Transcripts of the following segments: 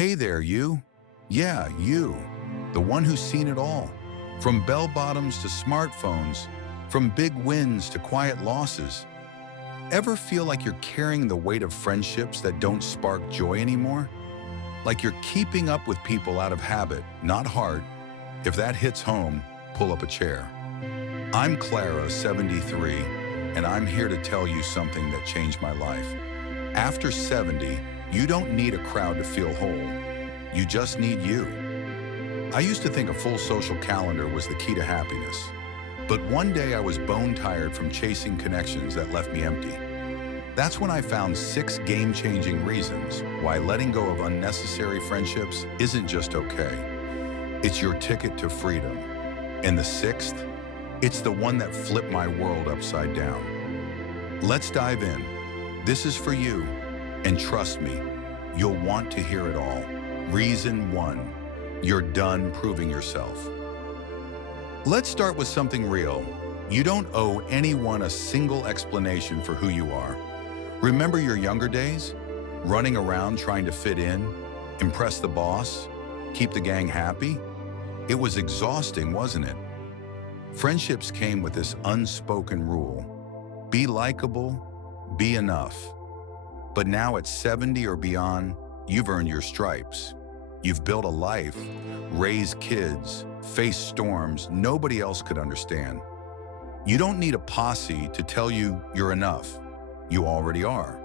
Hey there, you. Yeah, you. The one who's seen it all. From bell-bottoms to smartphones, from big wins to quiet losses. Ever feel like you're carrying the weight of friendships that don't spark joy anymore? Like you're keeping up with people out of habit, not heart? If that hits home, pull up a chair. I'm Clara, 73, and I'm here to tell you something that changed my life. After 70, you don't need a crowd to feel whole. You just need you. I used to think a full social calendar was the key to happiness. But one day I was bone tired from chasing connections that left me empty. That's when I found 6 game-changing reasons why letting go of unnecessary friendships isn't just okay. It's your ticket to freedom. And the 6th, it's the one that flipped my world upside down. Let's dive in. This is for you. And trust me, you'll want to hear it all. Reason 1, you're done proving yourself. Let's start with something real. You don't owe anyone a single explanation for who you are. Remember your younger days? Running around trying to fit in, impress the boss, keep the gang happy? It was exhausting, wasn't it? Friendships came with this unspoken rule. Be likable, be enough. But now at 70 or beyond, you've earned your stripes. You've built a life, raised kids, faced storms nobody else could understand. You don't need a posse to tell you you're enough. You already are.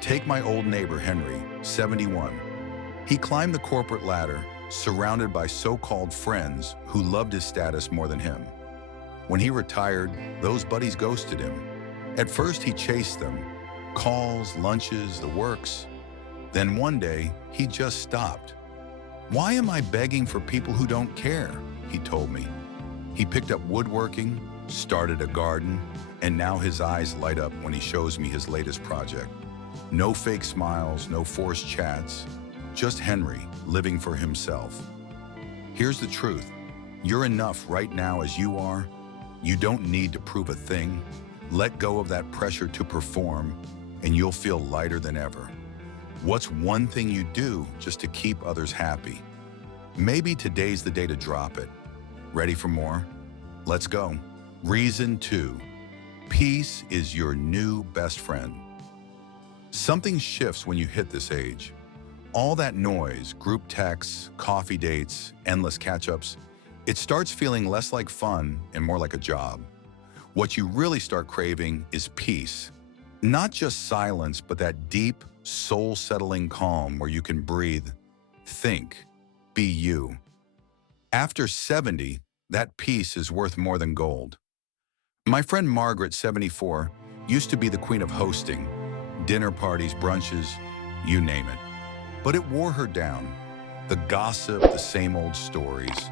Take my old neighbor, Henry, 71. He climbed the corporate ladder, surrounded by so-called friends who loved his status more than him. When he retired, those buddies ghosted him. At first, he chased them. Calls, lunches, the works. Then one day, he just stopped. Why am I begging for people who don't care? He told me. He picked up woodworking, started a garden, and now his eyes light up when he shows me his latest project. No fake smiles, no forced chats, just Henry living for himself. Here's the truth. You're enough right now as you are. You don't need to prove a thing. Let go of that pressure to perform, and you'll feel lighter than ever. What's one thing you do just to keep others happy? Maybe today's the day to drop it. Ready for more? Let's go. Reason 2, peace is your new best friend. Something shifts when you hit this age. All that noise, group texts, coffee dates, endless catch-ups, it starts feeling less like fun and more like a job. What you really start craving is peace. Not just silence, but that deep, soul-settling calm where you can breathe, think, be you. After 70, that peace is worth more than gold. My friend Margaret, 74, used to be the queen of hosting. Dinner parties, brunches, you name it. But it wore her down. The gossip, the same old stories.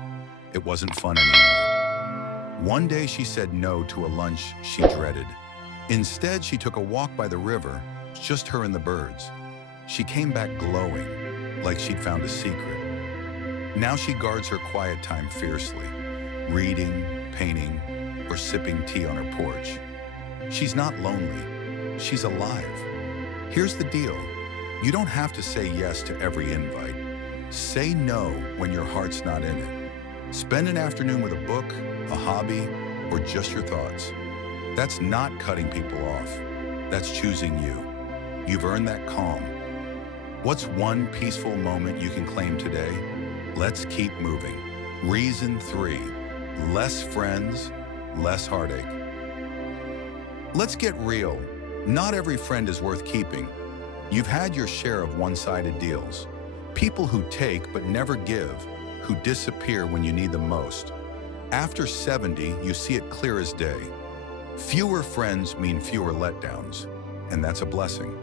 It wasn't fun anymore. One day she said no to a lunch she dreaded. Instead, she took a walk by the river, just her and the birds. She came back glowing, like she'd found a secret. Now she guards her quiet time fiercely, reading, painting, or sipping tea on her porch. She's not lonely, she's alive. Here's the deal. You don't have to say yes to every invite. Say no when your heart's not in it. Spend an afternoon with a book, a hobby, or just your thoughts. That's not cutting people off. That's choosing you. You've earned that calm. What's one peaceful moment you can claim today? Let's keep moving. Reason 3, less friends, less heartache. Let's get real. Not every friend is worth keeping. You've had your share of one-sided deals. People who take but never give, who disappear when you need them most. After 70, you see it clear as day. Fewer friends mean fewer letdowns, and that's a blessing.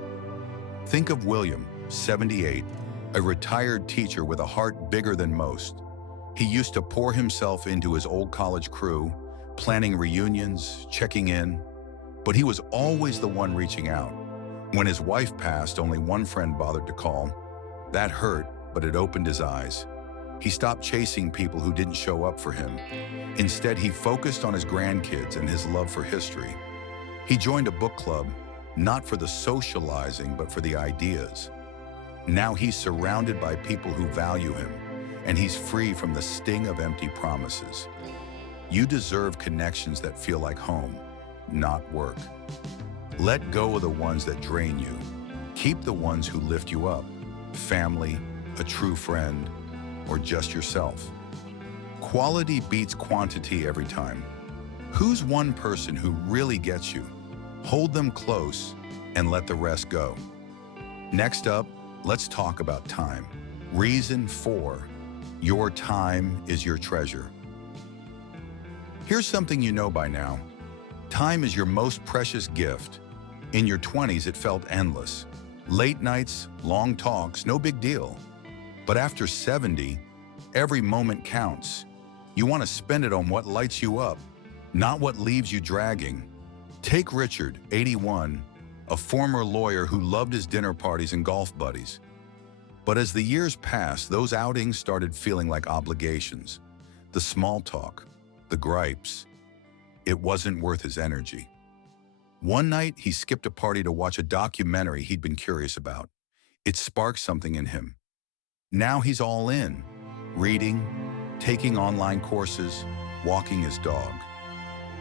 Think of William, 78, a retired teacher with a heart bigger than most. He used to pour himself into his old college crew, planning reunions, checking in, but he was always the one reaching out. When his wife passed, only one friend bothered to call. That hurt, but it opened his eyes. He stopped chasing people who didn't show up for him. Instead, he focused on his grandkids and his love for history. He joined a book club, not for the socializing, but for the ideas. Now he's surrounded by people who value him, and he's free from the sting of empty promises. You deserve connections that feel like home, not work. Let go of the ones that drain you. Keep the ones who lift you up. Family, a true friend, or just yourself. Quality beats quantity every time. Who's one person who really gets you? Hold them close and let the rest go. Next up, let's talk about time. Reason 4, your time is your treasure. Here's something you know by now. Time is your most precious gift. In your 20s, it felt endless. Late nights, long talks, no big deal. But after 70, every moment counts. You want to spend it on what lights you up, not what leaves you dragging. Take Richard, 81, a former lawyer who loved his dinner parties and golf buddies. But as the years passed, those outings started feeling like obligations. The small talk, the gripes. It wasn't worth his energy. One night, he skipped a party to watch a documentary he'd been curious about. It sparked something in him. Now he's all in, reading, taking online courses, walking his dog.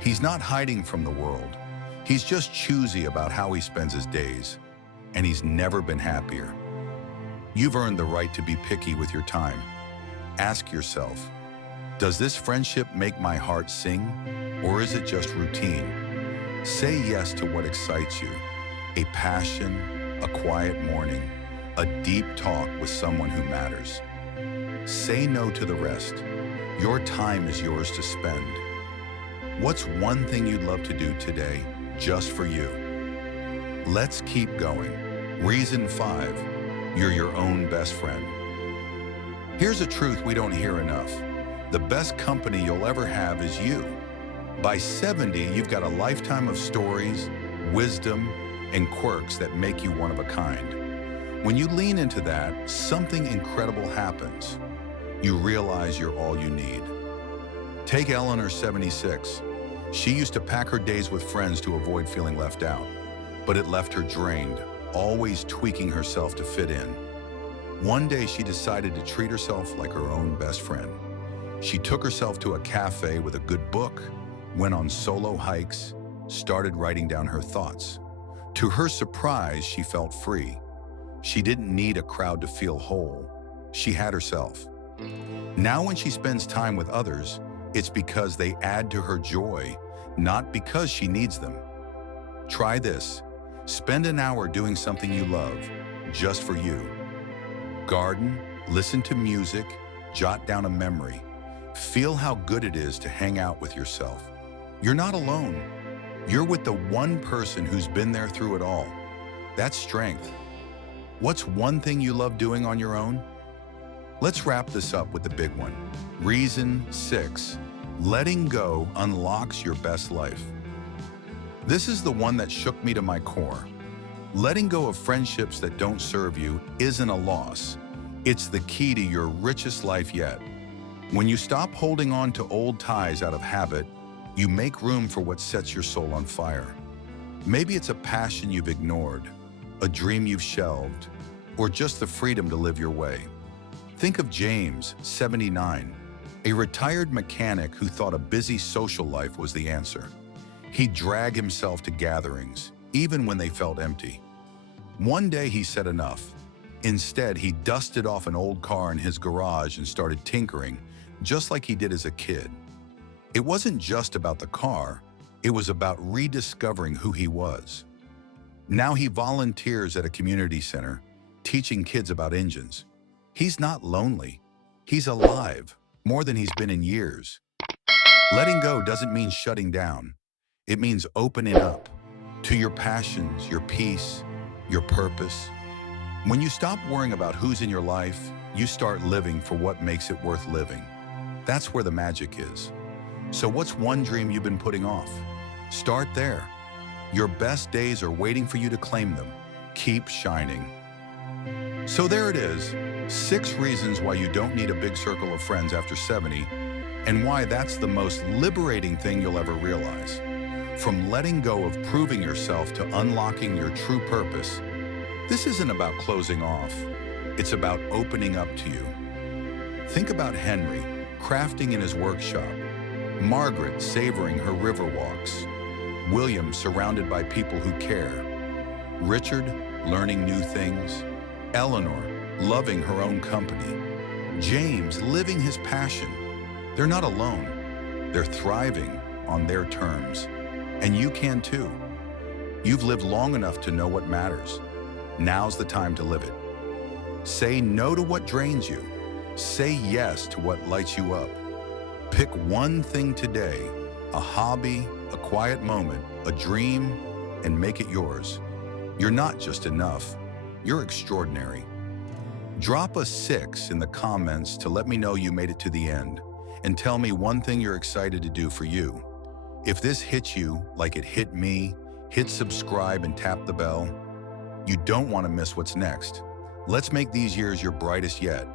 He's not hiding from the world. He's just choosy about how he spends his days, and he's never been happier. You've earned the right to be picky with your time. Ask yourself, does this friendship make my heart sing, or is it just routine? Say yes to what excites you, a passion, a quiet morning, a deep talk with someone who matters. Say no to the rest. Your time is yours to spend. What's one thing you'd love to do today, just for you? Let's keep going. Reason 5, you're your own best friend. Here's a truth we don't hear enough. The best company you'll ever have is you. By 70, you've got a lifetime of stories, wisdom, and quirks that make you one of a kind. When you lean into that, something incredible happens. You realize you're all you need. Take Eleanor, 76. She used to pack her days with friends to avoid feeling left out, but it left her drained, always tweaking herself to fit in. One day she decided to treat herself like her own best friend. She took herself to a cafe with a good book, went on solo hikes, started writing down her thoughts. To her surprise, she felt free. She didn't need a crowd to feel whole. She had herself. Now when she spends time with others, it's because they add to her joy, not because she needs them. Try this. Spend an hour doing something you love, just for you. Garden, listen to music, jot down a memory. Feel how good it is to hang out with yourself. You're not alone. You're with the one person who's been there through it all. That's strength. What's one thing you love doing on your own? Let's wrap this up with the big one. Reason 6, letting go unlocks your best life. This is the one that shook me to my core. Letting go of friendships that don't serve you isn't a loss. It's the key to your richest life yet. When you stop holding on to old ties out of habit, you make room for what sets your soul on fire. Maybe it's a passion you've ignored, a dream you've shelved, or just the freedom to live your way. Think of James, 79, a retired mechanic who thought a busy social life was the answer. He'd drag himself to gatherings, even when they felt empty. One day he said enough. Instead, he dusted off an old car in his garage and started tinkering, just like he did as a kid. It wasn't just about the car, it was about rediscovering who he was. Now he volunteers at a community center, teaching kids about engines. He's not lonely, he's alive, more than he's been in years. Letting go doesn't mean shutting down. It means opening up to your passions, your peace, your purpose. When you stop worrying about who's in your life, you start living for what makes it worth living. That's where the magic is. So what's one dream you've been putting off? Start there. Your best days are waiting for you to claim them. Keep shining. So there it is, 6 reasons why you don't need a big circle of friends after 70, and why that's the most liberating thing you'll ever realize. From letting go of proving yourself to unlocking your true purpose, this isn't about closing off. It's about opening up to you. Think about Henry, crafting in his workshop, Margaret savoring her river walks, William surrounded by people who care, Richard learning new things, Eleanor loving her own company, James living his passion. They're not alone. They're thriving on their terms. And you can too. You've lived long enough to know what matters. Now's the time to live it. Say no to what drains you. Say yes to what lights you up. Pick one thing today, a hobby, a quiet moment, a dream, and make it yours. You're not just enough. You're extraordinary. Drop a 6 in the comments to let me know you made it to the end, and tell me one thing you're excited to do for you. If this hits you like it hit me, hit subscribe and tap the bell. You don't want to miss what's next. Let's make these years your brightest yet.